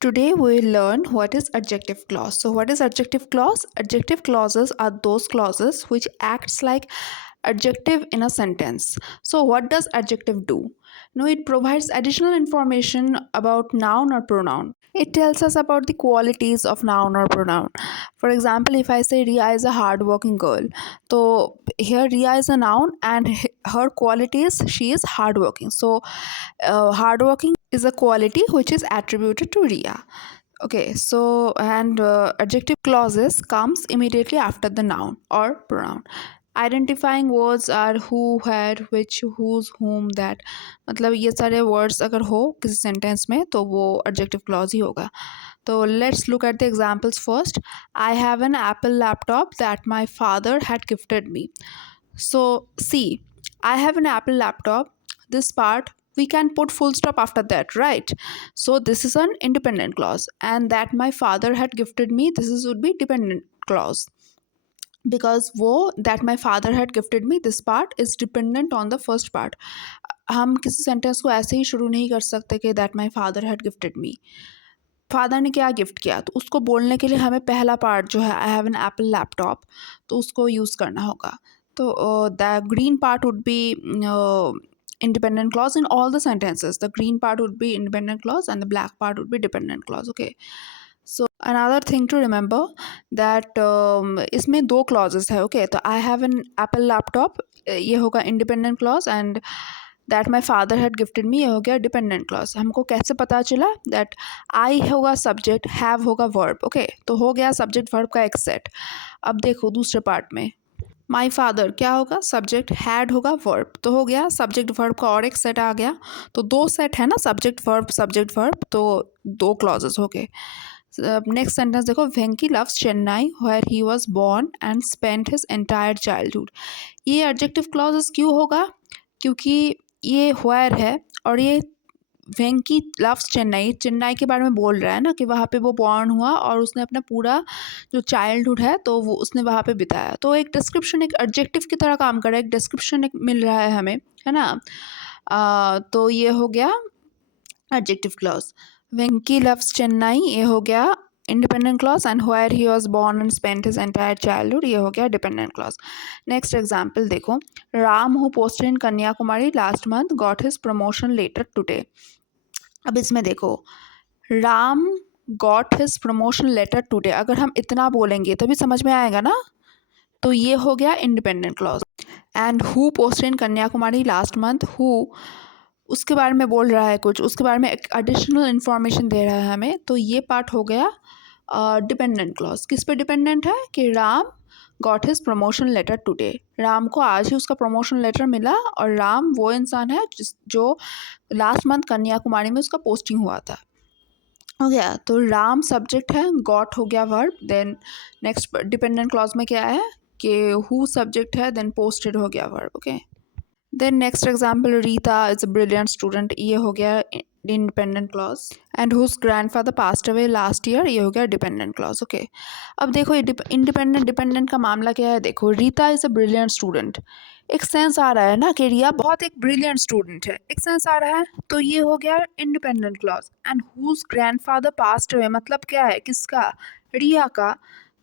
Today we will learn what is adjective clause. So what is adjective clause? Adjective clauses are those clauses which acts like adjective in a sentence. So what does adjective do? No, it provides additional information about noun or pronoun. It tells us about the qualities of noun or pronoun. For example, if I say Ria is a hardworking girl, so here Ria is a noun and her quality is she is hardworking. So hardworking is a quality which is attributed to Ria. Okay, so and adjective clauses comes immediately after the noun or pronoun. Identifying words are who, where, which, whose, whom, that. मतलब ये सारे words अगर हो किसी sentence में तो वो adjective clause ही होगा. तो let's look at the examples first. I have an Apple laptop that my father had gifted me. So see, I have an Apple laptop. This part we can put full stop after that, right? So this is an independent clause, and that my father had gifted me, this is would be dependent clause, because वो that my father had gifted me, this part is dependent on the first part. हम किसी sentence को ऐसे ही शुरू नहीं कर सकते कि that my father had gifted me. Father ने क्या गिफ्ट किया, तो उसको बोलने के लिए हमें पहला पार्ट जो है I have an apple laptop, तो उसको यूज़ करना होगा. तो the green part would be independent clause in all the sentences. The green part would be independent clause and the black part would be dependent clause. Okay, so another thing to remember that इसमें दो clauses है. Okay, तो I have an Apple laptop ये होगा independent clause and that my father had gifted me ये हो गया dependent clause. हमको कैसे पता चला? दैट आई होगा सब्जेक्ट, हैव होगा वर्ब. ओके, तो हो गया सब्जेक्ट वर्ब का एक सेट. अब देखो दूसरे पार्ट में माई फादर क्या होगा? सब्जेक्ट, हैड होगा वर्ब, तो हो गया सब्जेक्ट वर्ब का और एक सेट आ गया. तो दो सेट है ना, सब्जेक्ट वर्ब, तो दो क्लॉजेस हो गए. नेक्स्ट सेंटेंस देखो, Venky loves Chennai where he was born and spent his entire childhood. ये एडजेक्टिव क्लॉजेस क्यों होगा? क्योंकि ये वेयर है और ये वेंकी लव्स चेन्नई, चेन्नई के बारे में बोल रहा है ना कि वहाँ पे वो बॉर्न हुआ और उसने अपना पूरा जो चाइल्डहुड है तो वो उसने वहाँ पे बिताया. तो एक डिस्क्रिप्शन, एक एडजेक्टिव की तरह काम कर रहा है, एक डिस्क्रिप्शन एक मिल रहा है हमें, है ना. तो ये हो गया adjective clause. Venky loves Chennai ये हो गया independent clause and where he was born and spent his entire childhood ये हो गया डिपेंडेंट क्लॉज. नेक्स्ट एग्जाम्पल देखो, Ram who posted in Kanyakumari last month got his promotion letter today. अब इसमें देखो, Ram got his promotion letter today, अगर हम इतना बोलेंगे तभी समझ में आएगा ना. तो ये हो गया independent clause. And who posted in Kanyakumari last month, who उसके बारे में बोल रहा है कुछ, उसके बारे में एक एडिशनल इन्फॉर्मेशन दे रहा है हमें, तो ये पार्ट हो गया डिपेंडेंट क्लॉज. किस पे डिपेंडेंट है? कि Ram got his promotion letter today, Ram को आज ही उसका प्रमोशन लेटर मिला और राम वो इंसान है जो लास्ट मंथ कन्याकुमारी में उसका पोस्टिंग हुआ था. हो गया, तो राम सब्जेक्ट है, गॉट हो गया verb. Then next dependent clause में क्या है कि हु सब्जेक्ट है, देन पोस्टेड हो गया verb. Okay, then next example, Rita is a brilliant student, ये हो गया independent clause. And whose grandfather passed away last year, ये हो गया डिपेंडेंट क्लॉज. ओके, अब देखो इंडिपेंडेंट डिपेंडेंट का मामला क्या है. देखो, Rita is a brilliant student, एक सेंस आ रहा है ना कि रिया बहुत एक ब्रिलियंट स्टूडेंट है, एक सेंस आ रहा है, तो ये हो गया independent clause. And whose grandfather passed away मतलब क्या है, किसका? रिया का,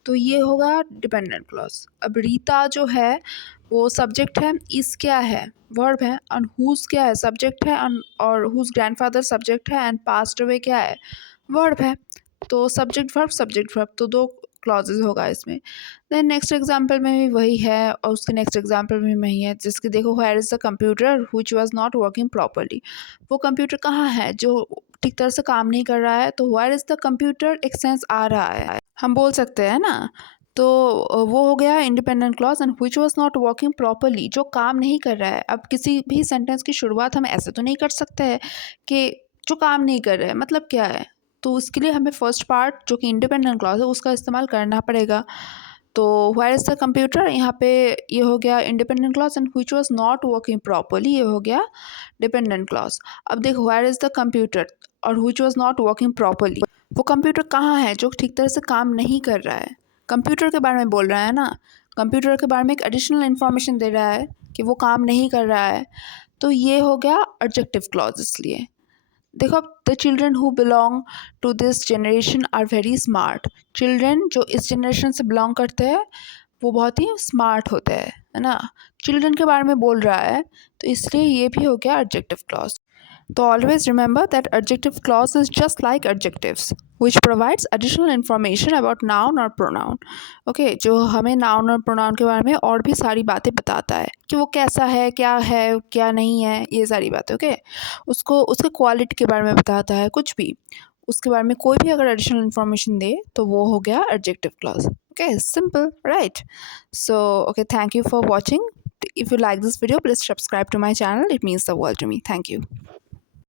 तो ये होगा डिपेंडेंट क्लॉज. अब रीता जो है वो सब्जेक्ट है, इस क्या है? वर्ब है. एंड हुज क्या है? सब्जेक्ट है. और हुज ग्रैंडफादर सब्जेक्ट है एंड पास्ड अवे क्या है? वर्ब है. तो सब्जेक्ट वर्ब, तो दो क्लॉजेज होगा इसमें. देन नेक्स्ट एग्जाम्पल में भी वही है और उसके नेक्स्ट एग्जाम्पल में वही है, जिसके देखो, where is the computer which was not working properly. वो कंप्यूटर कहाँ है जो ठीक तरह से काम नहीं कर रहा है, तो वेयर इज़ द कंप्यूटर एक सेंस आ रहा है, हम बोल सकते हैं ना. तो वो हो गया independent clause. And which was not working properly, जो काम नहीं कर रहा है. अब किसी भी सेंटेंस की शुरुआत हम ऐसे तो नहीं कर सकते हैं कि जो काम नहीं कर रहा है मतलब क्या है. तो उसके लिए हमें फर्स्ट पार्ट जो कि इंडिपेंडेंट क्लॉज है उसका इस्तेमाल करना पड़ेगा. तो वेयर इज़ द कंप्यूटर, यहाँ पे ये हो गया independent clause. And which was not working properly, ये हो गया डिपेंडेंट क्लॉज. अब देखो, वेयर इज़ द कंप्यूटर और which was not working properly, वो कंप्यूटर कहाँ है जो ठीक तरह से काम नहीं कर रहा है. कंप्यूटर के बारे में बोल रहा है ना, कंप्यूटर के बारे में एक एडिशनल इन्फॉर्मेशन दे रहा है कि वो काम नहीं कर रहा है, तो ये हो गया एडजेक्टिव क्लॉज इसलिए. देखो, the children who belong to this generation are very smart. Children जो इस जनरेशन से बिलोंग करते हैं वो बहुत ही स्मार्ट होते हैं, है ना। चिल्ड्रन के बारे में बोल रहा है तो इसलिए ये भी हो गया एडजेक्टिव क्लॉज। तो always remember that adjective clause is just like adjectives which provides additional information about noun or pronoun. Okay, जो हमें noun और pronoun के बारे में और भी सारी बातें बताता है कि वो कैसा है क्या नहीं है, ये सारी बातें। ओके, उसको उसके क्वालिटी के बारे में बताता है, कुछ भी उसके बारे में कोई भी अगर एडिशनल इन्फॉर्मेशन दे तो वो हो गया adjective clause. Okay, simple, right. So okay, thank you for watching. If you like this video, please subscribe to my channel. It means the world to me. Thank you.